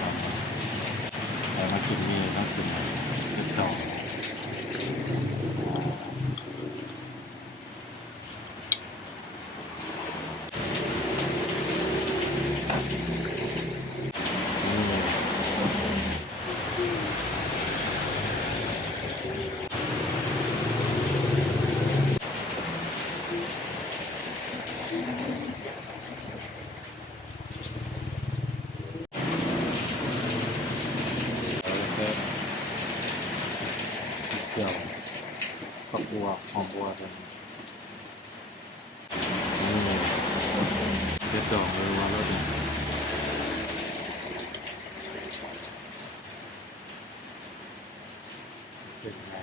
หรอกแต่มากินนี่ต้องกินติดต่อเกี่ยวฝักบัวหอมบัวเลยนี่เรียบดอกเลยวันแล้วดิเป็นไง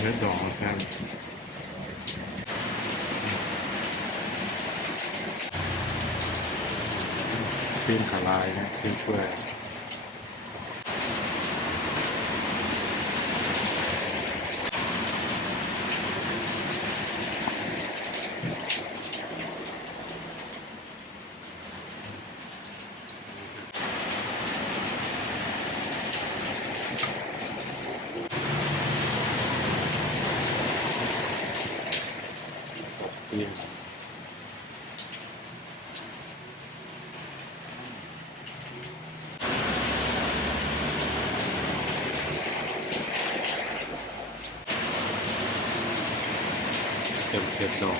เรียบดอกแค่ซีนขาลายนะซีนเปื่อยตีนเต็มเผ็ดดอก